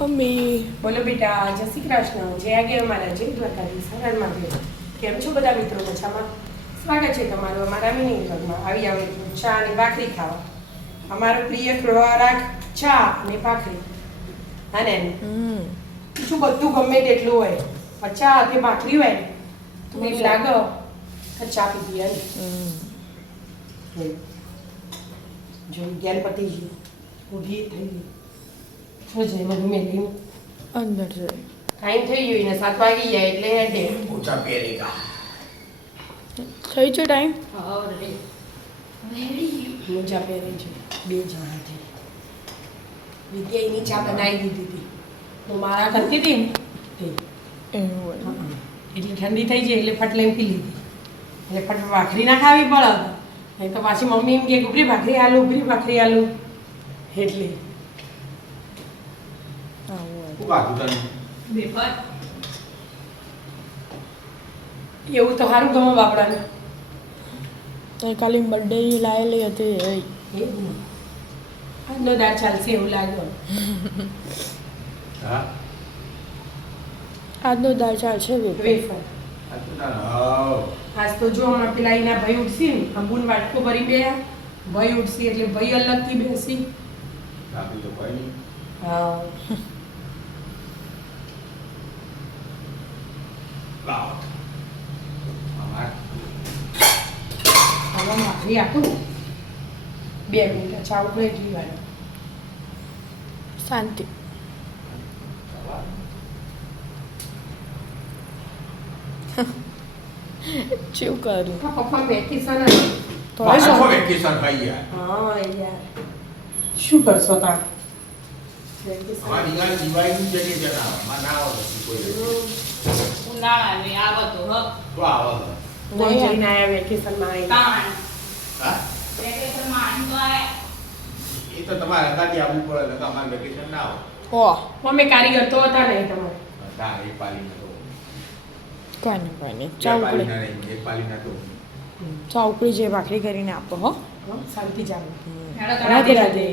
Mummy બોલો બેટા, જય શ્રી કૃષ્ણ, જય આગે અમારા જય દ્વારકાધીશ, હર હર મહાદેવ. કેમ છો બધા મિત્રો? મજામાં? સ્વાગત છે તમારું અમારા મિની વ્લોગમાં. આવી આવે ચા અને ભાખરી ખાવા. અમારો પ્રિય ખોરાક ચા અને ભાખરી. હા ને બીજું બધું ગમે તેટલું હોય, પણ ચા કે ભાખરી હોય ને તો એક લાગે કે ચા પીધી એમ. જો જ્ઞાન પતી ગયું, ઊભી થઈ ગઈ. શું છે બધું મેલી અંદર છે. ટાઈમ થઈ ગયો ને 7 વાગી જાય એટલે હેડે ઊંચા પહેરેગા. થઈ છે ટાઈમ. હા રે મોજા પહેરે છે બે જણા છે. વિદ્યાની ચા બનાવી દીધી હતી, હું મારા કરતી હતી ને તે એવું હોય. એટલે ઠંડી થઈ જાય એટલે ફટ લઈને પી લીધી. એટલે ફટ ભાખરી ના ખાવી પડે, નહીં તો પાછી મમ્મી એમ કે ઉપરી ભાખરી આલુ, ઉપરી ભાખરી આલુ. એટલે શું વાતું તને? એવું તો સારું ગમે બાપડાને. કાલે બર્થડે લાવેલી હતી એ એવું ને આજનો દાળ ચાલશે એવું લાગ્યો. હા? આજનો દાળ ચાલશે વેફર. વેફર આ તો હાવ. આજ તો જો હમણાં પેલા એના ભાઈ ઉઠશી ને, અંબુન વાટકો ભરી ગયા, ભાઈ ઉઠશી એટલે ભાઈ અલગથી બેસી. આપી તો કોઈ નહીં. હા લાવો. અમાર હવે ભાખરી આપું 2 મિનિટ ચા ઉકળે એટલી વાર. શાંતિ. સવાર. ચેવું કર્યું પપ્પા વેકેશન પાછો વેકેશન થઈ ગયા. હા યાર શું કરશો તા અમારી દિવાળીનું જતી જતા અમાર ના આવે પછી કોઈ. ઉનાળાની આવતો હ તો આવે. કોઈ જઈને આયા વેકેશનમાં આવીને. તાણ હા? વેકેશનમાં આમ તો આય એ તો તમારે અંગાથી આવવું પડે, નકર અમારે વેકેશન ના આવે. ઓહ મમ્મી કારીગર તો હતા નહીં તમારે. ના, એક પાલીના તો. કાંઈ નહીં બે ચા ઉકળી પાલીના નહીં, એક પાલીના તો. ચા ઉકળી જે ભાખરી કરીને આપો હો. શાંતિ ચાલુ. હેડો તો રાધે રાધે. રાધે.